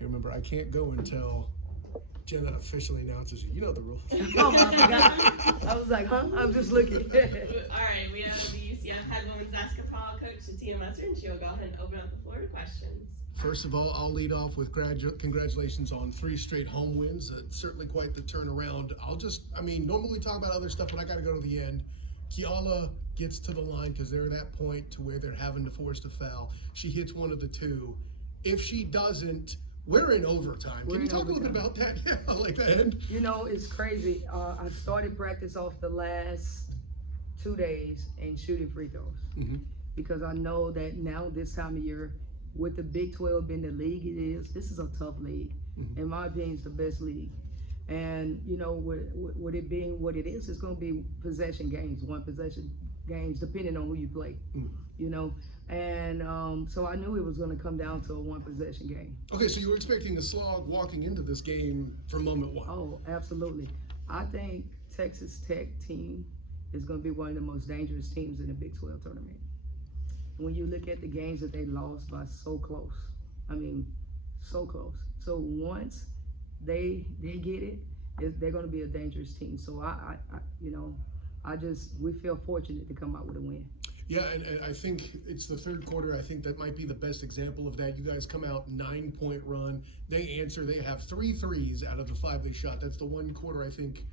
Okay, remember, I can't go until Jenna officially announces you. You know the rules. Oh my God. I was like, huh? I'm just looking. All right, we have the UCF head women's basketball coach, Sytia, and she'll go ahead and open up the floor to questions. First of all, I'll lead off with congratulations on 3 straight home wins. Certainly quite the turnaround. Normally we talk about other stuff, but I got to go to the end. Kiala gets to the line because they're at that point to where they're having to force a foul. She hits one of the 2. If she doesn't, we're in overtime. Can you talk a little bit about that? Yeah, I like that end. You know, it's crazy. I started practice off the last 2 days and shooting free throws because I know that now this time of year, with the Big 12 being the league this is a tough league. In my opinion, it's the best league. And, you know, with it being what it is, it's going to be possession games, 1 possession games, depending on who you play, you know. And so I knew it was going to come down to a 1 possession game. Okay, so you were expecting a slog walking into this game from moment 1. Oh, absolutely. I think Texas Tech team is going to be one of the most dangerous teams in the Big 12 tournament. When you look at the games that they lost by so close, so close. So once they get it, they're going to be a dangerous team. So we feel fortunate to come out with a win. Yeah, and I think it's the 3rd quarter. I think that might be the best example of that. You guys come out 9-point run. They answer. They have 3 threes out of the 5 they shot. That's the 1 quarter, I think,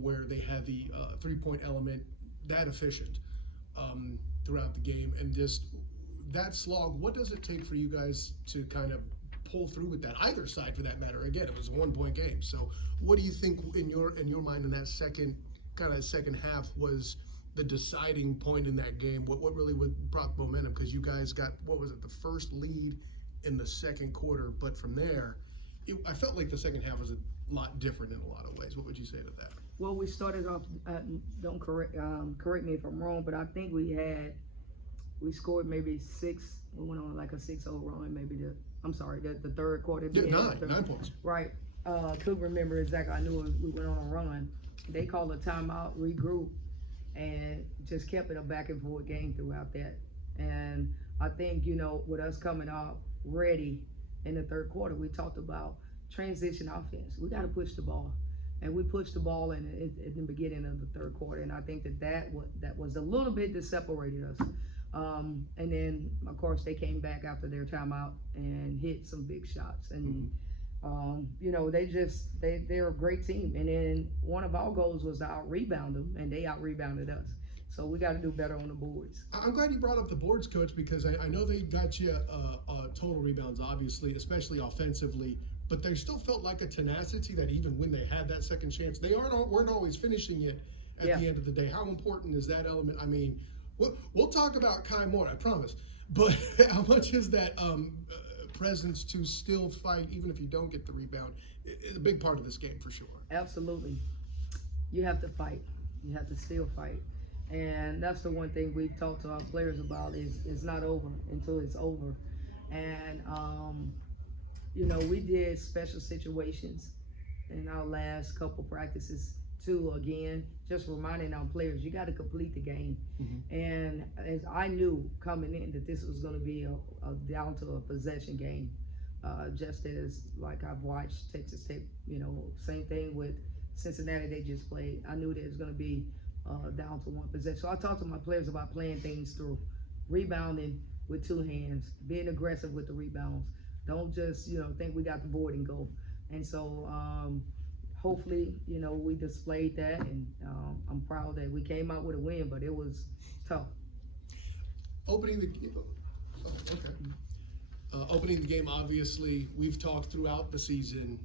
where they had the 3-point element that efficient throughout the game. And just that slog, what does it take for you guys to kind of pull through with that? Either side, for that matter. Again, it was a 1-point game. So what do you think in your mind in that second half was the deciding point in that game? What really brought momentum? Because you guys got, the first lead in the 2nd quarter, but from there, I felt like the second half was a lot different in a lot of ways. What would you say to that? Well, we started off, don't correct me if I'm wrong, but I think we scored maybe 6, we went on like a 6-0 run, maybe the 3rd quarter. Yeah, 9 points. Right, couldn't remember exactly, I knew we went on a run. They called a timeout, regroup, and just kept it a back and forth game throughout that. And I think, you know, with us coming out ready in the 3rd quarter, we talked about transition offense. We got to push the ball. And we pushed the ball in the beginning of the 3rd quarter. And I think that was a little bit that separated us. And then, of course, they came back after their timeout and hit some big shots. And, you know, they're a great team. And then one of our goals was to out-rebound them, and they out-rebounded us. So we got to do better on the boards. I'm glad you brought up the boards, Coach, because I know they got you total rebounds, obviously, especially offensively, but they still felt like a tenacity that even when they had that second chance, they weren't always finishing it at the end of the day. How important is that element? I mean, we'll talk about Kai more, I promise, but how much is that presence to still fight, even if you don't get the rebound, is a big part of this game for sure. Absolutely. You have to fight. You have to still fight. And that's the one thing we've talked to our players about is it's not over until it's over. And, you know, we did special situations in our last couple practices too, again, just reminding our players, you got to complete the game. And as I knew coming in that this was going to be a down to a possession game, just as like I've watched Texas Tech, you know, same thing with Cincinnati they just played. I knew that it was going to be down to 1 possession. So I talked to my players about playing things through, rebounding with 2 hands, being aggressive with the rebounds. Don't just, you know, think we got the board and go. And so hopefully, you know, we displayed that, and I'm proud that we came out with a win, but it was tough. Opening the game, obviously, we've talked throughout the season.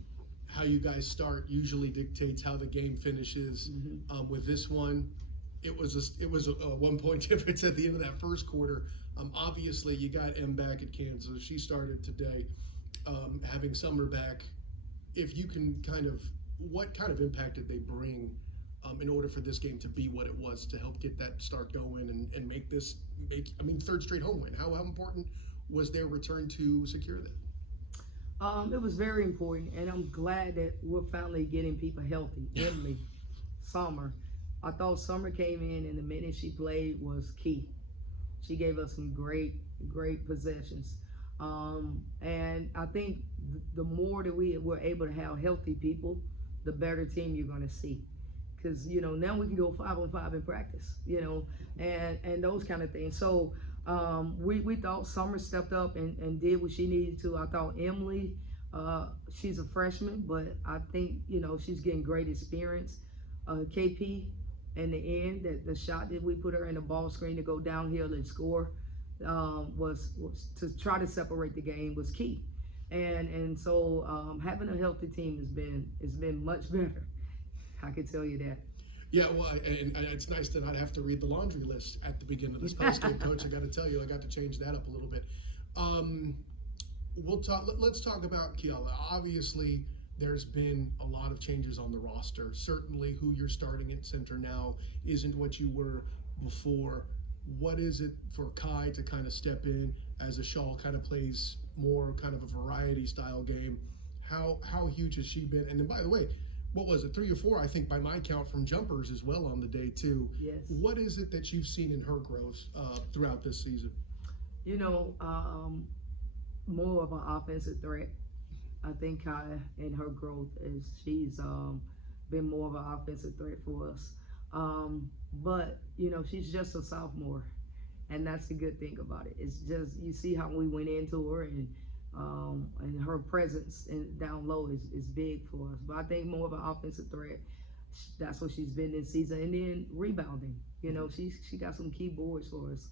How you guys start usually dictates how the game finishes. With this one, it was a 1-point difference at the end of that 1st quarter. Obviously, you got M back at Kansas. She started today. Having Summer back, if you can what kind of impact did they bring in order for this game to be what it was, to help get that start going and make 3rd straight home win? How important was their return to secure that? It was very important, and I'm glad that we're finally getting people healthy. Emily, Summer. I thought Summer came in, and the minute she played was key. She gave us some great possessions. And I think the more that we're able to have healthy people, the better team you're going to see. Because now we can go 5-on-5 in practice, and those kind of things. So we thought Summer stepped up and did what she needed to. I thought Emily, she's a freshman, but I think she's getting great experience. KP, in the end, that the shot that we put her in the ball screen to go downhill and score was to try to separate the game was key. And so having a healthy team has been much better. I can tell you that. Yeah, well, and it's nice to not have to read the laundry list at the beginning of this postgame, Coach. I got to tell you, I got to change that up a little bit. We'll talk. Let's talk about Kiala. Obviously, there's been a lot of changes on the roster. Certainly, who you're starting at center now isn't what you were before. What is it for Kai to kind of step in as a Shaw kind of plays more kind of a variety style game? How huge has she been? And then, by the way, what was it, 3 or 4, I think, by my count, from jumpers as well on the day, too. Yes. What is it that you've seen in her growth throughout this season? More of an offensive threat. I think Kai in her growth she's been more of an offensive threat for us. But, she's just a sophomore, and that's the good thing about it. It's just, you see how we went into her, and her presence down low is big for us. But I think more of an offensive threat. That's what she's been this season. And then rebounding. She got some key boards for us.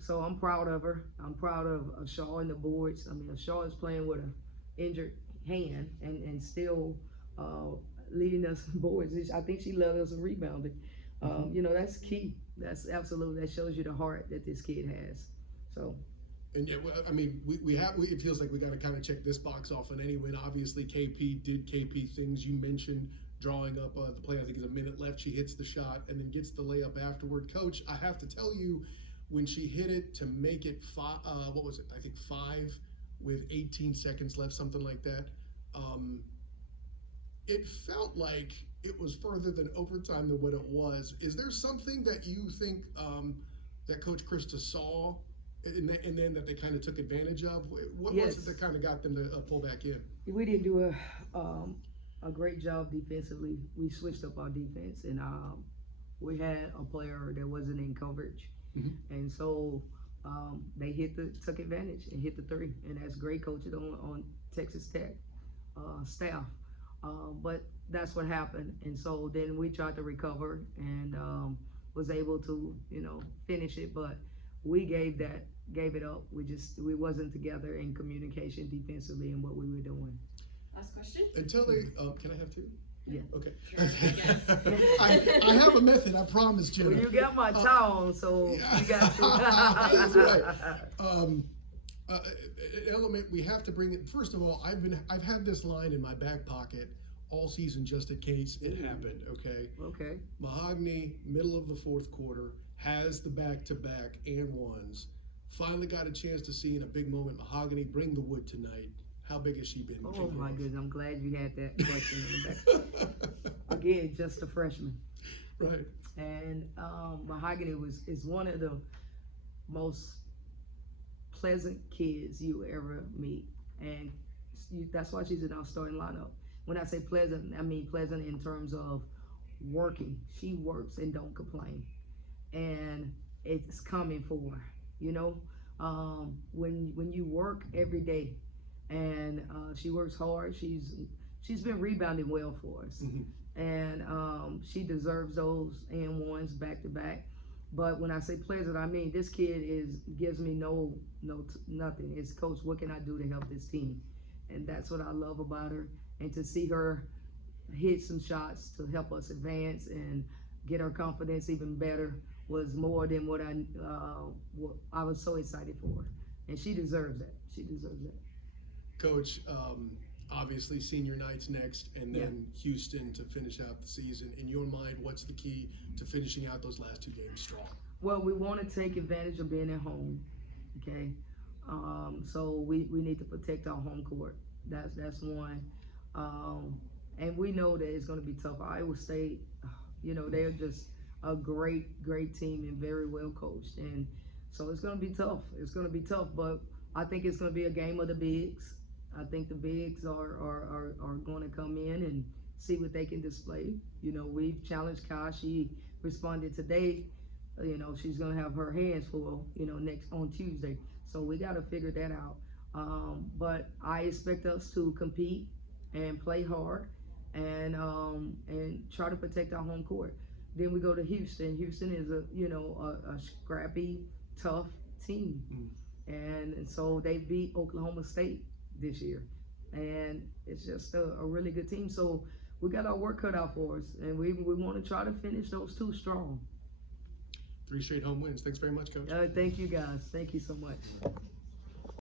So I'm proud of her. I'm proud of Shaw and the boards. I mean, Shaw is playing with an injured hand and still leading us boards. I think she led us in rebounding. That's key. That's absolutely, that shows you the heart that this kid has. So. And yeah, I mean, it feels like we got to kind of check this box off on any win. Obviously, KP did KP things. You mentioned drawing up the play. I think is a minute left. She hits the shot and then gets the layup afterward. Coach, I have to tell you, when she hit it to make it 5, what was it? I think 5 with 18 seconds left, something like that. It felt like it was further than overtime than what it was. Is there something that you think that Coach Krista saw and then that they kind of took advantage of? What Yes. was it that kind of got them to pull back in? We didn't do a great job defensively. We switched up our defense, and we had a player that wasn't in coverage. Mm-hmm. And so they took advantage and hit the 3, and that's great coaching on Texas Tech staff. But that's what happened, and so then we tried to recover and was able to finish it, but we gave it up. We wasn't together in communication defensively and what we were doing. Last question. Until they, can I have 2? Yeah. Okay. Sure, I have a method, I promise, Jenna. Well, you got my towel, so you got to. That's right. Element, we have to bring it. First of all, I've had this line in my back pocket all season just in case it happened. Okay. Mahogany, middle of the 4th quarter, has the back-to-back and ones. Finally got a chance to see in a big moment. Mahogany, bring the wood tonight. How big has she been? Oh my goodness, I'm glad you had that question in the back. Again, just a freshman. Right. And Mahogany is one of the most pleasant kids you ever meet, and that's why she's in our starting lineup. When I say pleasant, I mean pleasant in terms of working. She works and don't complain, and it's coming for her. When you work every day, and she works hard. She's been rebounding well for us, mm-hmm. And she deserves those and ones back to back. But when I say pleasant, I mean this kid gives me nothing. It's, Coach, what can I do to help this team? And that's what I love about her. And to see her hit some shots to help us advance and get her confidence even better was more than what I was so excited for her. And she deserves that. She deserves that. Coach, obviously senior night's next, and then Houston to finish out the season. In your mind, what's the key to finishing out those last 2 games strong? Well, we want to take advantage of being at home, okay? So we need to protect our home court. That's one. And we know that it's going to be tough. Iowa State, they're just a great team and very well coached. And so it's going to be tough. It's going to be tough, but I think it's going to be a game of the bigs. I think the bigs are going to come in and see what they can display. You know, we've challenged Kai. She responded today. You know, she's going to have her hands full, you know, on Tuesday. So we got to figure that out. But I expect us to compete and play hard and try to protect our home court. Then we go to Houston. Houston is a scrappy, tough team. And so they beat Oklahoma State this year. And it's just a really good team. So we got our work cut out for us, and we want to try to finish those two strong. 3 straight home wins. Thanks very much, Coach. Thank you, guys. Thank you so much.